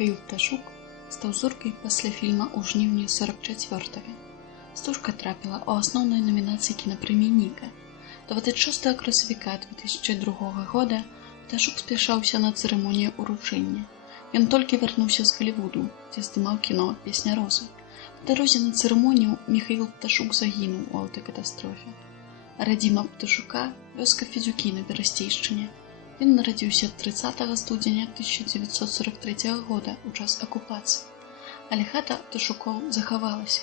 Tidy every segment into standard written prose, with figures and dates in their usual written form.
Міхаіл Пташук стаў зоркай пасля фільма ў жніўні 44-го. Стужка трапіла ў асноўныя намінацыі кінаprэміі Ніка. 26 красавіка 2002 года Пташук спяшаўся на цырымонію ўручэння. Ён толькі вярнуўся з Галівуду, дзе здымаў кіно «Песня розы». Па дарозе на цырымонію Міхаіл Пташук загінуў у аўтакатастрофе. Радзіма Пташука – вёска Федзюкі на Берасцейшчыне. Ён нарадзіўся 30 студзеня 1943 года ў час акупацыі. Але хата Пташукоў захавалася.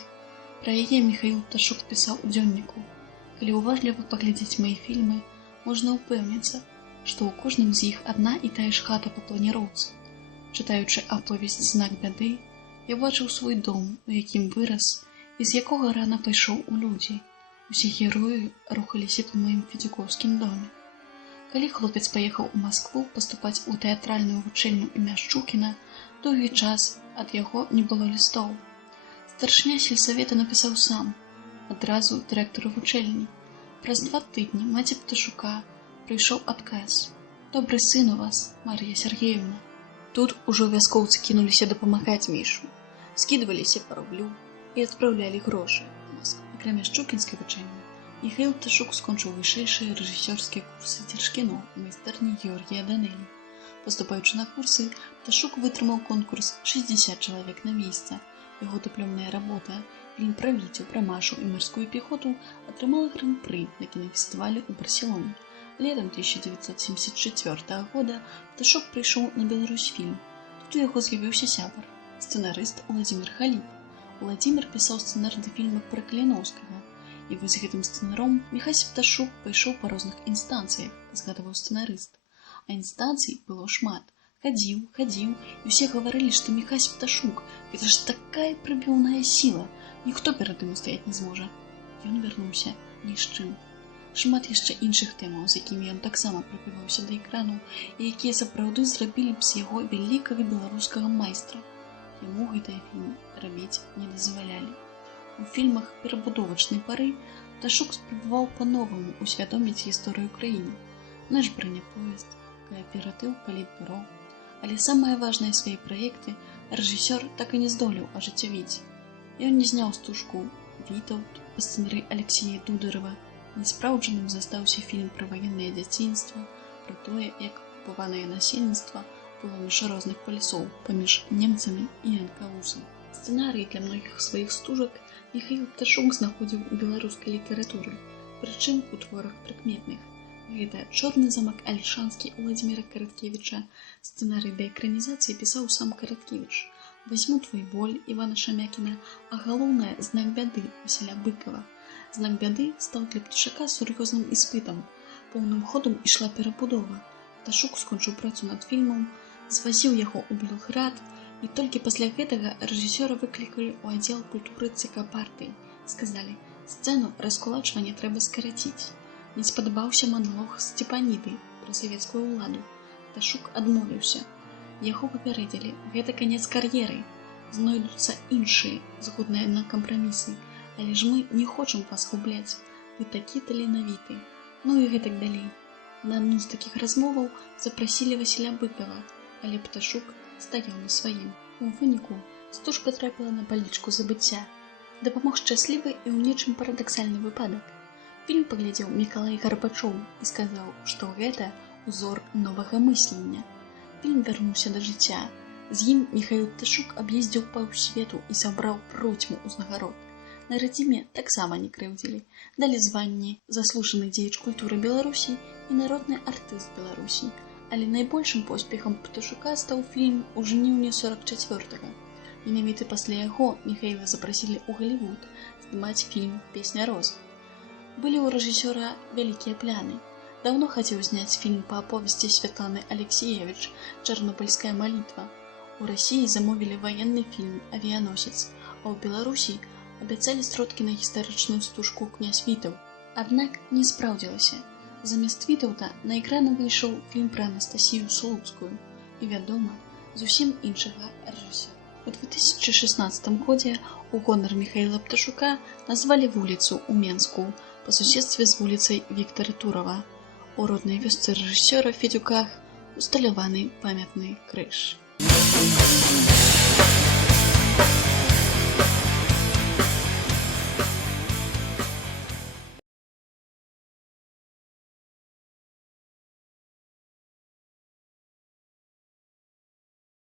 Пра яе Міхаіл Пташук пісаў у дзённіку. Калі уважліва паглядзець мае фільмы, можна ўпэўніцца, што ў кожным з іх адна і тая ж хата па планіроўцы. Чытаючы аповесць «Знак бяды», я бачыў свой дом, у якім вырас і з якога рана пайшоў у людзі. Усе героі рухаліся па маім федзюкоўскім доме. Калі хлопец паехаў у Маскву паступаць у тэатральную вучэльню імя Шчукіна, доўгі час ад яго не было лістоў. Старшыня сельсавета напісаў сам, адразу дырэктару вучэльні. Праз 2 тыдні маці Пташука прыйшоў адказ. «Добры сын у вас, Мар'я Сергеевна». Тут ужо вяскоўцы кінуліся дапамагаць Мішу. Скідваліся па рублю і адпраўлялі грошы. Акрамя шчукінскай вучэльні, Міхаіл Пташук скончыў вышэйшыя рэжысёрскія курсы дзяржкіно ў майстэрні Георгія Данелі. Паступаючы на курсы, Пташук вытрымаў конкурс «60 чалавек на месца». Яго дыпломная работа «Фільм пра Віцю, пра Машу і марскую пехоту» атрымала гран-пры на кінафестывалі ў Барселоне. Летом 1974 года Пташук прыйшоў на Беларусьфільм. Тут у яго з'явіўся сябар, сцэнарыст Уладзімір Халіп. Уладзімір пісаў сцэнар да фільма пра Каліноўскага. І вось гэтым сцэнаром Міхась Пташук пайшоў па розных інстанцыях, згадаваў сцэнарыст. А інстанцый было шмат. Хадзіў, і ўсе гаварылі, што Міхась Пташук – гэта ж такая прыбіўная сіла, ніхто перад ім стаяць не зможа. Ён вярнуўся ні з чым. Шмат яшчэ іншых тэмаў, з якімі ён таксама прыбіваўся да экрану, і якія сапраўды зрабілі б з яго вялікага беларускага майстра. Яму гэтыя фільмы рабіць не дазвалялі. У фільмах перабудовачнай пары Пташук спрабаваў па-новаму усвядоміць гісторыю краіны. Наш бронепоезд, кааператыў палітбюро. Але самыя важныя свае праекты рэжысёр так і не здолеў ажыццявіць. Ён не зняў стужку «Вітаўт» па сцэнарыі Алексея Дударова. Неспраўджаным застаўся фільм пра ваеннае дзяцінства, пра тое, як акупаванае насельніцтва было між розных палюсоў паміж немцамі і анкаусам. Сцэнарыі для многіх сваіх стужак Міхаіл Пташук знаходзіў у беларускай літаратуры, прычым у творах прыкметных. Гэта «Чорны замак Альшанскі» Уладзіміра Караткевіча, сцэнарый да экранізацыі пісаў сам Караткевіч, «Вазьму твой боль» Івана Шамякіна, а галоўнае «Знак бяды» Васіля Быкава. «Знак бяды» стаў для Пташака сур'ёзным іспытам. Поўным ходам ішла перабудова. Пташук скончыў працу над фільмам, звазіў яго ў Белград, і толькі пасля гэтага рэжысёра выклікалі ў аддзел культуры ЦК партыі. Сказалі, сцэну раскулачвання трэба скараціць. Не спадабаўся маналог Сцепаніды пра савецкую ўладу. Пташук адмовіўся. Яго папярэдзілі, гэта канец кар'еры. Знойдуцца іншыя, згодныя на кампрамісы. Але ж мы не хочам вас губляць. Вы такі таленавіты. Ну і гэтак далей. На адну з такіх размоваў запрасілі Васіля Быкава, але Пташук стаяў на сваім. У выніку стужка трапіла на палічку забыцця. Дапамог шчаслівы і ў нечым парадаксальны выпадак. Фільм паглядзеў Мікалай Гарбачоў і сказаў, што гэта ўзор новага мыслення. Фільм вярнуўся да жыцця. З ім Міхаіл Пташук аб'ездзіў паўсвету і сабраў процьму ўзнагарод. На радзіме таксама не крыўдзілі. Далі званні «Заслужаны дзеяч культуры Беларусі» і «Народны артыст Беларусі». Але найбольшым поспехам Пташука стаў фільм у жніўні 44-го. Менавіта пасля яго Міхаіла запрасілі ў Галівуд здымаць фільм «Песня розы». Былі ў рэжысёра вялікія пляны. Даўно хацеў зняць фільм па аповесці Святланы Алексеевіч «Чарнобыльская малітва». У Расіі замовілі ваенны фільм «Авіяносец», а ў Беларусі абяцалі сродкі на гістарычную стужку «Князь Вітаўт». Аднак не спраўдзілася. Замест Вітаўта на экраны выйшаў фільм пра Анастасію Слуцкую і, вядома, зусім іншага рэжысёра. У 2016 годзе у гонар Міхаіла Пташука назвалі вуліцу ў Менску па суседстве з вуліцай Віктара Турава. У роднай вёсцы рэжысёра Федзюках усталяваны памятны крыж.